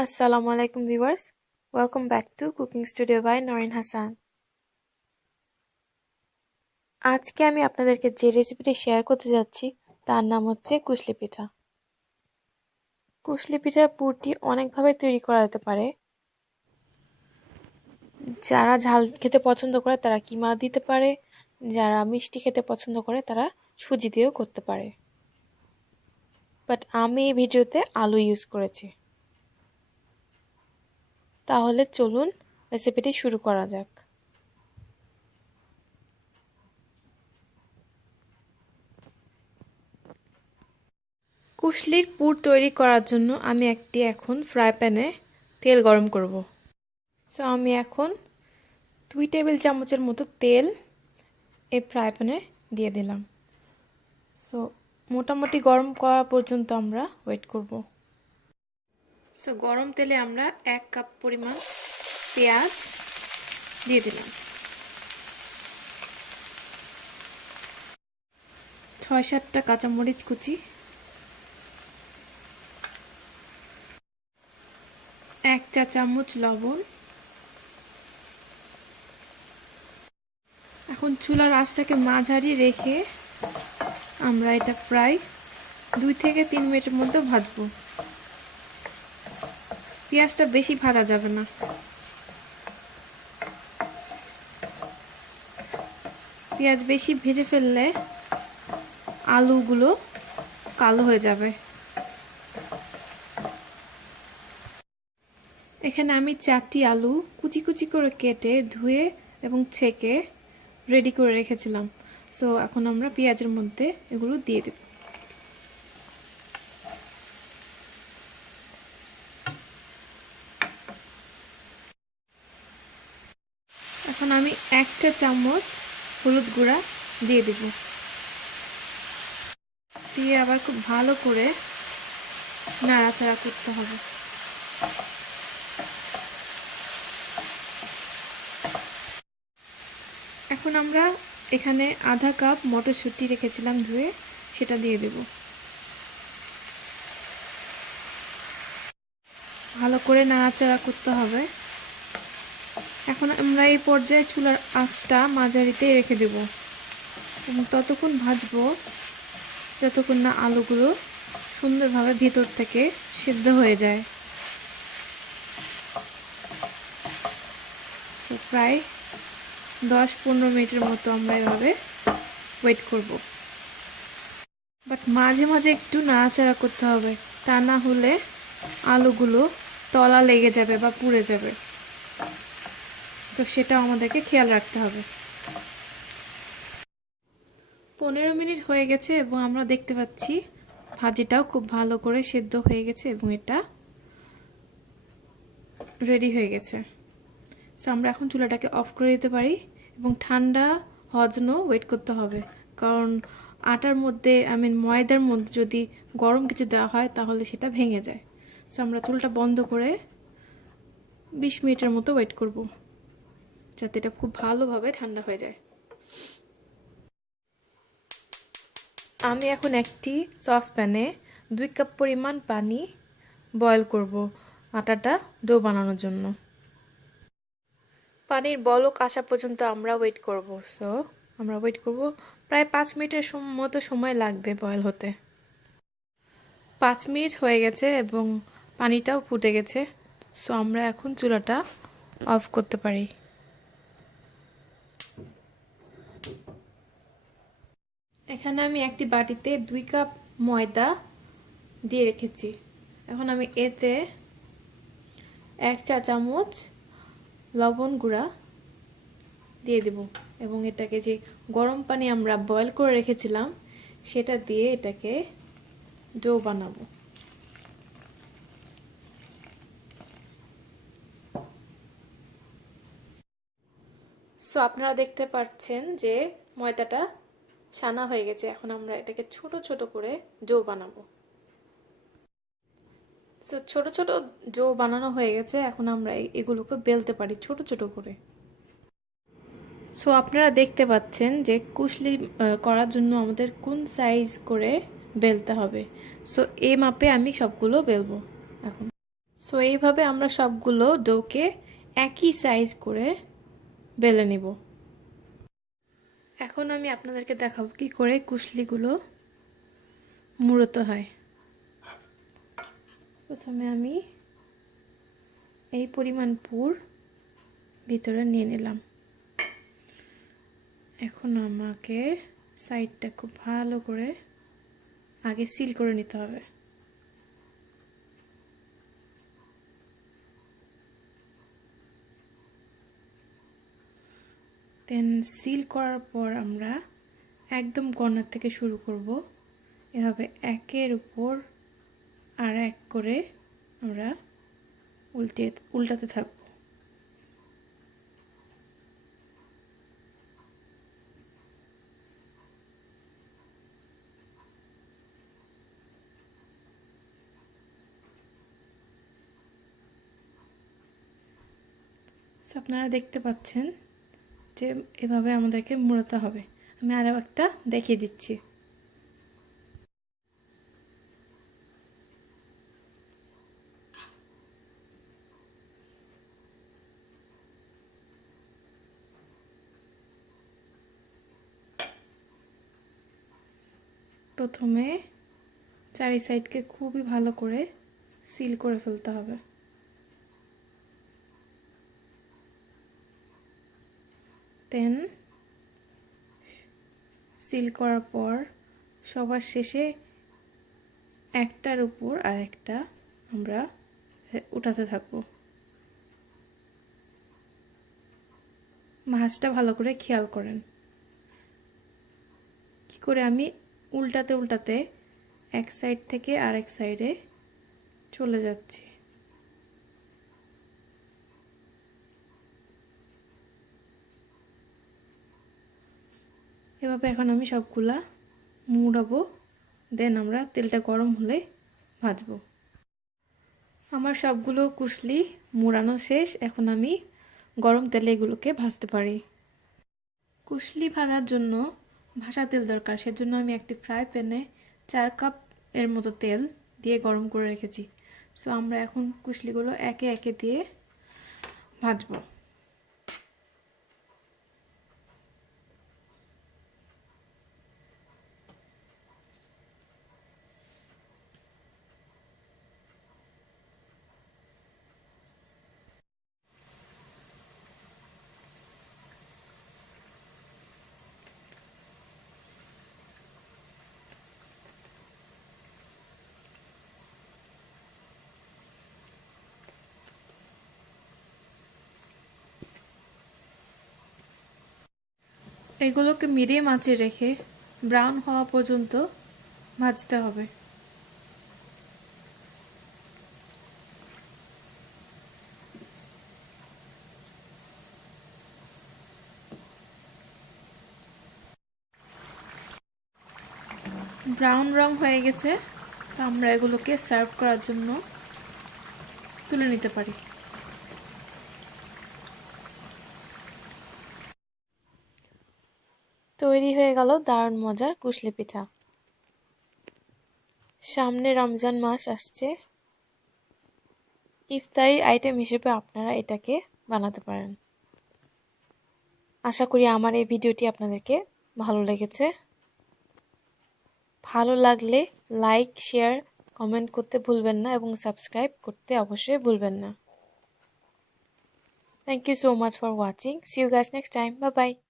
Assalamu alaikum viewers. Welcome back to Cooking Studio by Noreen Hassan. আজকে আমি আপনাদেরকে যে রেসিপিটি শেয়ার করতে যাচ্ছি তার নাম হচ্ছে কুশলি পিঠা। কুশলি পিঠার পুরটি অনেকভাবে তৈরি করা যেতে পারে। যারা ঝাল খেতে পছন্দ করে তারা কিমা দিতে পারে, যারা মিষ্টি খেতে পছন্দ করে তারা সুজি দিয়েও করতে পারে। বাট আমি এই ভিডিওতে আলু ইউজ করেছি। তাহলে চলুন রেসিপিটি শুরু করা যাক। কুশলির পুর তৈরি করার জন্য আমি এখন ফ্রাই প্যানে তেল গরম করব। সো আমি এখন 2 টেবিল চামচের মতো তেল এই ফ্রাই প্যানে দিয়ে দিলাম। সো মোটামুটি গরম করা পর্যন্ত আমরা ওয়েট করব। সো গরম তেলে আমরা 1 কাপ পরিমাণ পেঁয়াজ দিয়ে দিলাম, 6-7টা কাঁচামরিচ কুচি, 1 চা চামচ লবণ। এখন চুলার আঁচটাকে মাঝারি রেখে আমরা এটা প্রায় 2 থেকে 3 মিনিটের মধ্যে ভাজবো। পেঁয়াজটা বেশি ভাজা যাবে না। পেঁয়াজ বেশি ভেজে ফেললে আলুগুলো কালো হয়ে যাবে। এখানে আমি 4টি আলু কুচি কুচি করে কেটে ধুয়ে এবং ছেঁকে রেডি করে রেখেছিলাম। সো এখন আমরা পেঁয়াজের মধ্যে এগুলো দিয়ে দেব। এখন আমি 1 চা চামচ হলুদ গুঁড়া দিয়ে দেব, দিয়ে আবার খুব ভালো করে নাড়াচাড়া করতে হবে। এখন আমরা এখানে আধা কাপ মটরশুঁটি রেখেছিলাম ধুয়ে, সেটা দিয়ে দেব। ভালো করে নাড়াচাড়া করতে হবে। এখন আমরা এই পর্যায়ে চুলার আঁচটা মাঝারিতে রেখে দেব এবং ততক্ষণ ভাজবো যতক্ষণ না আলুগুলো সুন্দরভাবে ভিতর থেকে সিদ্ধ হয়ে যায়। প্রায় 10-15 মিনিটের মতো আমরা এভাবে ওয়েট করব। বাট মাঝে মাঝে একটু নাড়াচাড়া করতে হবে, তা না হলে আলুগুলো তলা লেগে যাবে বা পুড়ে যাবে। তো সেটা আমাদেরকে খেয়াল রাখতে হবে। 15 মিনিট হয়ে গেছে এবং আমরা দেখতে পাচ্ছি ভাজিটাও খুব ভালো করে সেদ্ধ হয়ে গেছে এবং এটা রেডি হয়ে গেছে। সো আমরা এখন চুলাটাকে অফ করে দিতে পারি এবং ঠান্ডা হওয়ার জন্য ওয়েট করতে হবে, কারণ আটার মধ্যে ময়দার মধ্যে যদি গরম কিছু দেওয়া হয় তাহলে সেটা ভেঙে যায়। সো আমরা চুলাটা বন্ধ করে 20 মিনিটের মতো ওয়েট করব যাতে এটা খুব ভালোভাবে ঠান্ডা হয়ে যায়। আমি এখন একটি সসপ্যানে 2 কাপ পরিমাণ পানি বয়েল করব আটাটা ডো বানানোর জন্য। পানির বলক আসা পর্যন্ত আমরা ওয়েট করব। সো আমরা ওয়েট করব প্রায় 5 মিনিটের মতো সময় লাগবে বয়েল হতে। 5 মিনিট হয়ে গেছে এবং পানিটাও ফুটে গেছে। সো আমরা এখন চুলাটা অফ করতে পারি। এখানে আমি একটি বাটিতে 2 কাপ ময়দা দিয়ে রেখেছি। এখন আমি এতে 1 চা চামচ লবণ গুঁড়া দিয়ে দেব এবং এটাকে যে গরম পানি আমরা বয়েল করে রেখেছিলাম সেটা দিয়ে এটাকে ডো বানাবো। সো আপনারা দেখতে পাচ্ছেন যে ময়দাটা ছানা হয়ে গেছে। এখন আমরা এটাকে ছোট ছোট করে ডো বানাবো। সো ছোট ছোট ডো বানানো হয়ে গেছে। এখন আমরা এগুলোকে বেলতে পারি ছোট ছোট করে। সো আপনারা দেখতে পাচ্ছেন যে কুশলি করার জন্য আমাদের কোন সাইজ করে বেলতে হবে। সো এই মাপে আমি সবগুলো বেলবো এখন। সো এইভাবে আমরা সবগুলো ডোকে একই সাইজ করে বেলে নিব। এখন আমি আপনাদেরকে দেখাবো কি করে কুশলিগুলো মুড়তে হয়। প্রথমে আমি এই পরিমাণ পুর ভিতরে নিয়ে নিলাম। এখন আমাকে সাইডটা খুব ভালো করে আগে সিল করে নিতে হবে। দেন সিল করার পর আমরা একদম কর্নার থেকে শুরু করব। এভাবে একের উপর আর এক করে আমরা উল্টাতে থাকব। আপনারা দেখতে পাচ্ছেন যে এভাবে আমাদেরকে মুড়াতে হবে। আমি আরও একটা দেখিয়ে দিচ্ছি। প্রথমে চারি সাইডকে খুবই ভালো করে সিল করে ফেলতে হবে। দেন সিল করার পর সবার শেষে একটার উপর আর একটা আমরা উঠাতে থাকবো। ভাঁজটা ভালো করে খেয়াল করেন কি করে আমি উল্টাতে উল্টাতে এক সাইড থেকে আরেক সাইডে চলে যাচ্ছি। এভাবে এখন আমি সবগুলা মুড়াবো। দেন আমরা তেলটা গরম হলে ভাজবো। আমার সবগুলো কুশলি মুড়ানো শেষ। এখন আমি গরম তেলে এগুলোকে ভাজতে পারি। কুশলি ভাজার জন্য ভাজা তেল দরকার, সেজন্য আমি একটি ফ্রাই প্যানে 4 কাপ এর মতো তেল দিয়ে গরম করে রেখেছি। সো আমরা এখন কুশলিগুলো একে একে দিয়ে ভাজবো। এগুলোকে মিডিয়াম আঁচে রেখে ব্রাউন হওয়া পর্যন্ত ভাজতে হবে। ব্রাউন রং হয়ে গেছে, তো আমরা এগুলোকে সার্ভ করার জন্য তুলে নিতে পারি। তৈরি হয়ে গেল দারুণ মজার কুশলি পিঠা। সামনে রমজান মাস আসছে, ইফতারি আইটেম হিসেবে আপনারা এটাকে বানাতে পারেন। আশা করি আমার এই ভিডিওটি আপনাদেরকে ভালো লেগেছে। ভালো লাগলে লাইক, শেয়ার, কমেন্ট করতে ভুলবেন না এবং সাবস্ক্রাইব করতে অবশ্যই ভুলবেন না। Thank you so much for watching. See you guys next time. Bye bye.